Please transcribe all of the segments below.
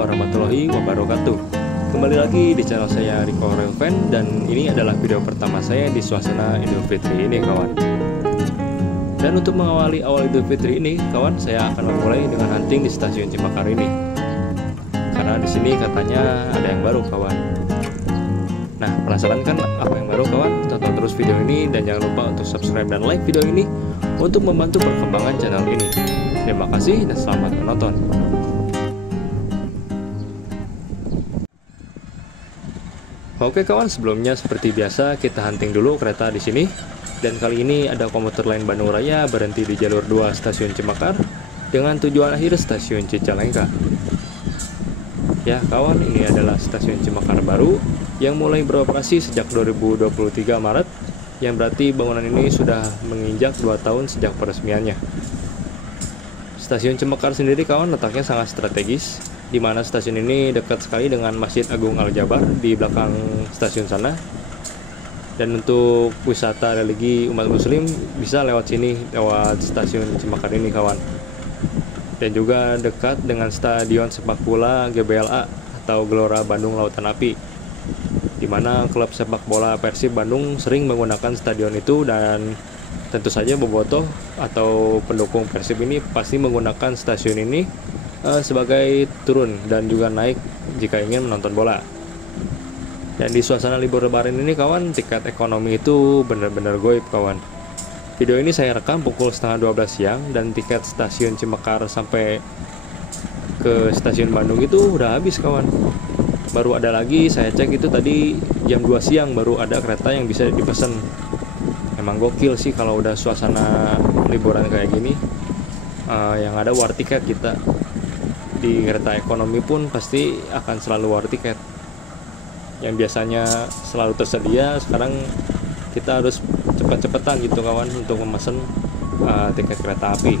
warahmatullahi wabarakatuh. Kembali lagi di channel saya Rico Railfan, dan ini adalah video pertama saya di suasana Idul Fitri ini kawan. Dan untuk mengawali awal Idul Fitri ini kawan, saya akan memulai dengan hunting di stasiun Cimakar ini. Karena di sini katanya ada yang baru kawan. Nah, penasaran kan apa yang baru kawan? Tonton terus video ini dan jangan lupa untuk subscribe dan like video ini untuk membantu perkembangan channel ini. Terima kasih dan selamat menonton. Oke kawan, sebelumnya seperti biasa kita hunting dulu kereta di sini. Dan kali ini ada komuter lain Bandung Raya berhenti di jalur 2 stasiun Cimakar dengan tujuan akhir stasiun Cicalengka. Ya kawan, ini adalah stasiun Cimakar baru yang mulai beroperasi sejak 2023 Maret, yang berarti bangunan ini sudah menginjak 2 tahun sejak peresmiannya. Stasiun Cimakar sendiri kawan letaknya sangat strategis, di mana stasiun ini dekat sekali dengan Masjid Agung Al-Jabar di belakang stasiun sana. Dan untuk wisata religi umat muslim bisa lewat sini, lewat stasiun Cimakar ini kawan. Dan juga dekat dengan stadion sepak bola GBLA atau Gelora Bandung Lautan Api, di mana klub sepak bola Persib Bandung sering menggunakan stadion itu, dan tentu saja bobotoh atau pendukung Persib ini pasti menggunakan stasiun ini sebagai turun dan juga naik jika ingin menonton bola. Dan di suasana libur lebaran ini kawan, tiket ekonomi itu benar-benar goib kawan. Video ini saya rekam pukul setengah 12 siang, dan tiket stasiun Cimakar sampai ke stasiun Bandung itu udah habis kawan. Baru ada lagi, saya cek itu tadi jam 2 siang baru ada kereta yang bisa dipesan. Emang gokil sih kalau udah suasana liburan kayak gini. Yang ada war tiket kita di kereta ekonomi pun pasti akan selalu war tiket. Yang biasanya selalu tersedia, sekarang kita harus cepet-cepetan gitu kawan untuk memesan tiket kereta api.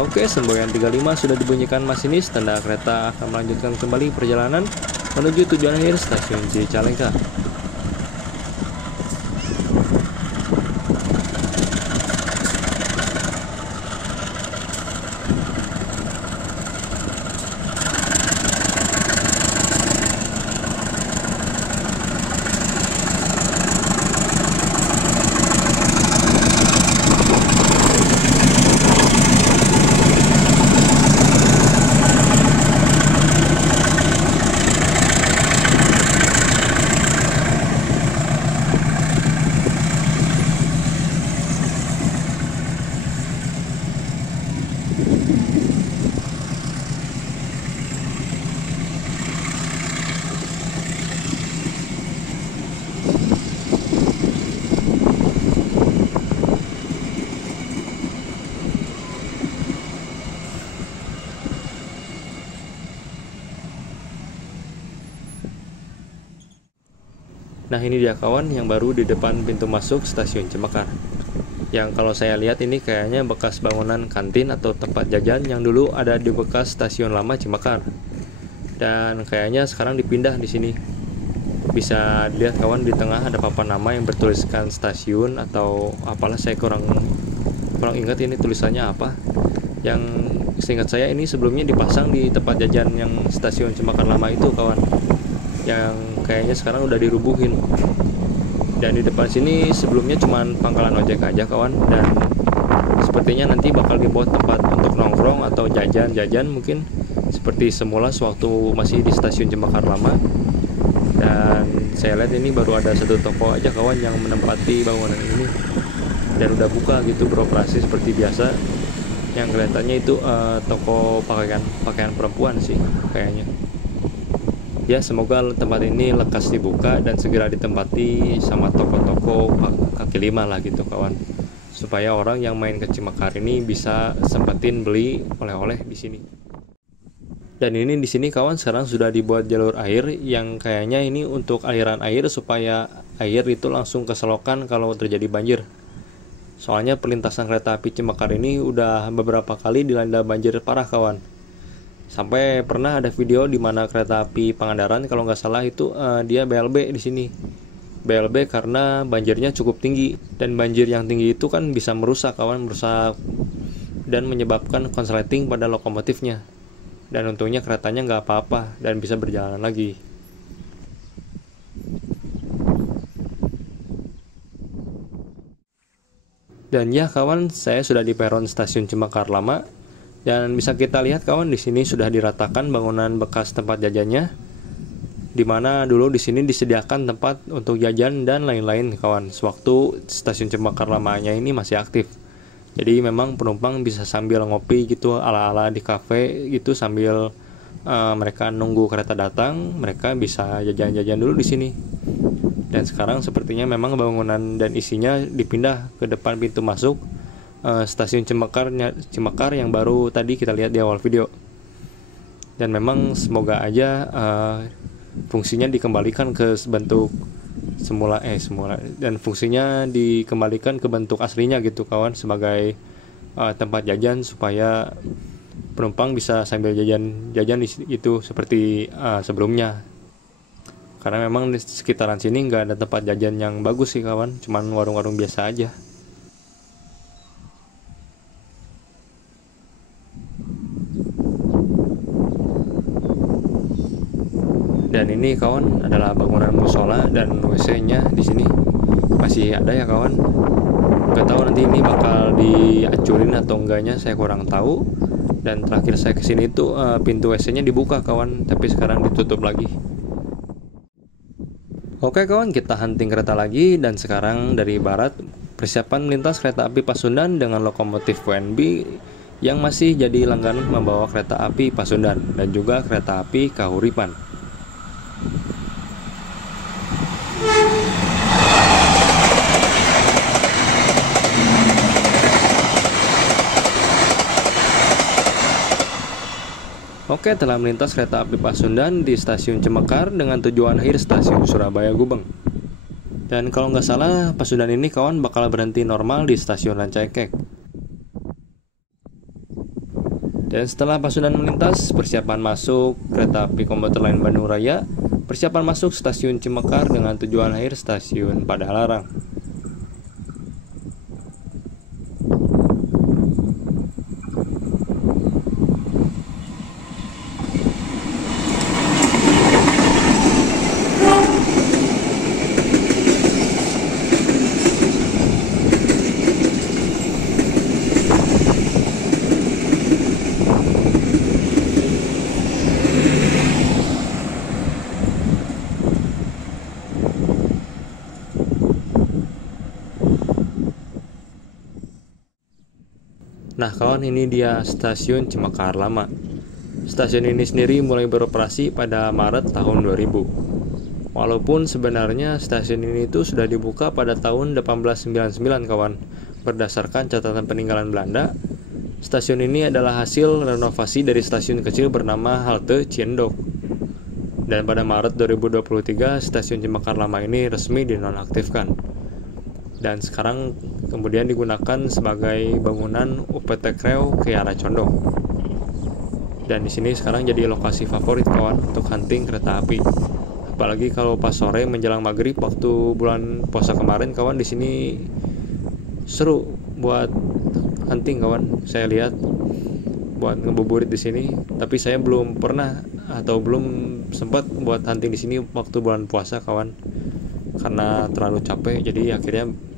Oke, semboyan 35 sudah dibunyikan masinis, tanda kereta akan melanjutkan kembali perjalanan menuju tujuan akhir stasiun Cicalengka. Nah, ini dia kawan yang baru di depan pintu masuk stasiun Cimakar. Yang kalau saya lihat ini kayaknya bekas bangunan kantin atau tempat jajan yang dulu ada di bekas stasiun lama Cimakar. Dan kayaknya sekarang dipindah di sini. Bisa dilihat kawan, di tengah ada papan nama yang bertuliskan stasiun atau apalah, saya kurang ingat ini tulisannya apa. Yang seingat saya ini sebelumnya dipasang di tempat jajan yang stasiun Cimakar lama itu kawan, yang kayaknya sekarang udah dirubuhin. Dan di depan sini sebelumnya cuman pangkalan ojek aja kawan, dan sepertinya nanti bakal dibuat tempat untuk nongkrong atau jajan-jajan mungkin seperti semula sewaktu masih di stasiun Cimakar lama. Dan saya lihat ini baru ada satu toko aja kawan yang menempati bangunan ini, dan udah buka gitu, beroperasi seperti biasa. Yang kelihatannya itu toko pakaian perempuan sih kayaknya. Ya, semoga tempat ini lekas dibuka dan segera ditempati sama toko-toko kaki lima lah gitu kawan, supaya orang yang main ke Cimakar ini bisa sempetin beli oleh-oleh di sini. Dan ini di sini kawan sekarang sudah dibuat jalur air yang kayaknya ini untuk aliran air, supaya air itu langsung ke selokan kalau terjadi banjir. Soalnya perlintasan kereta api Cimakar ini udah beberapa kali dilanda banjir parah kawan. Sampai pernah ada video di mana kereta api Pangandaran kalau nggak salah itu dia BLB di sini. BLB karena banjirnya cukup tinggi, dan banjir yang tinggi itu kan bisa merusak dan menyebabkan konsleting pada lokomotifnya. Dan untungnya keretanya nggak apa-apa dan bisa berjalan lagi. Dan ya kawan, saya sudah di peron stasiun Cemekar Lama, dan bisa kita lihat kawan, di sini sudah diratakan bangunan bekas tempat jajannya, dimana dulu di sini disediakan tempat untuk jajan dan lain-lain kawan. Sewaktu stasiun Cemekar Lamanya ini masih aktif, jadi memang penumpang bisa sambil ngopi gitu ala-ala di kafe gitu sambil mereka nunggu kereta datang, mereka bisa jajan-jajan dulu di sini. Dan sekarang sepertinya memang bangunan dan isinya dipindah ke depan pintu masuk stasiun Cemekar yang baru tadi kita lihat di awal video. Dan memang semoga aja fungsinya dikembalikan ke bentuk semula dan fungsinya dikembalikan ke bentuk aslinya gitu kawan, sebagai tempat jajan supaya penumpang bisa sambil jajan itu seperti sebelumnya. Karena memang di sekitaran sini nggak ada tempat jajan yang bagus sih kawan, cuman warung-warung biasa aja. Dan ini kawan adalah bangunan musola, dan WC-nya di sini masih ada ya kawan. Nggak tahu nanti ini bakal dihancurin atau enggaknya, saya kurang tahu. Dan terakhir saya kesini itu pintu WC-nya dibuka kawan, tapi sekarang ditutup lagi. Oke kawan, kita hunting kereta lagi, dan sekarang dari barat persiapan melintas kereta api Pasundan dengan lokomotif WNB yang masih jadi langganan membawa kereta api Pasundan dan juga kereta api Kahuripan. Oke, telah melintas kereta api Pasundan di stasiun Cemekar dengan tujuan akhir stasiun Surabaya Gubeng. Dan kalau nggak salah, Pasundan ini kawan bakal berhenti normal di stasiun Rancaikek. Dan setelah Pasundan melintas, persiapan masuk kereta api komuter lain Bandung Raya, persiapan masuk stasiun Cemekar dengan tujuan akhir stasiun Padalarang. Nah kawan, ini dia stasiun Cemekar Lama. Stasiun ini sendiri mulai beroperasi pada Maret tahun 2000. Walaupun sebenarnya stasiun ini itu sudah dibuka pada tahun 1899 kawan. Berdasarkan catatan peninggalan Belanda, stasiun ini adalah hasil renovasi dari stasiun kecil bernama Halte Ciendok. Dan pada Maret 2023, stasiun Cemekar Lama ini resmi dinonaktifkan. Dan sekarang kemudian digunakan sebagai bangunan UPT Kreo ke arah Condong. Dan di sini sekarang jadi lokasi favorit kawan untuk hunting kereta api. Apalagi kalau pas sore menjelang maghrib waktu bulan puasa kemarin kawan, di sini seru buat hunting kawan. Saya lihat buat ngebuburit di sini, tapi saya belum pernah atau belum sempat buat hunting di sini waktu bulan puasa kawan. Karena terlalu capek, jadi akhirnya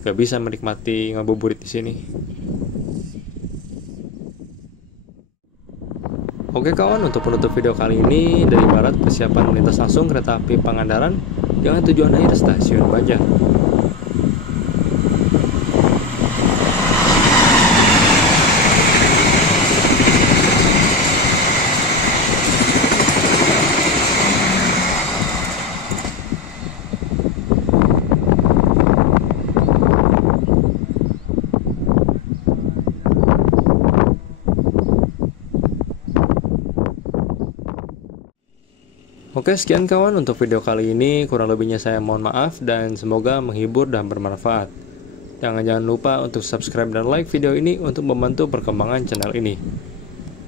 gak bisa menikmati ngabuburit di sini. Oke kawan, untuk penutup video kali ini, dari barat persiapan melintas langsung kereta api Pangandaran dengan tujuan akhir stasiun Banjar. Oke, sekian kawan untuk video kali ini. Kurang lebihnya saya mohon maaf, dan semoga menghibur dan bermanfaat. Jangan lupa untuk subscribe dan like video ini untuk membantu perkembangan channel ini.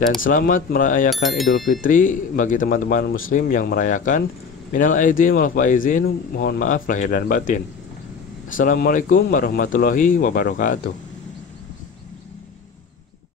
Dan selamat merayakan Idul Fitri bagi teman-teman muslim yang merayakan. Minal aidin wal faizin, mohon maaf lahir dan batin. Assalamualaikum warahmatullahi wabarakatuh.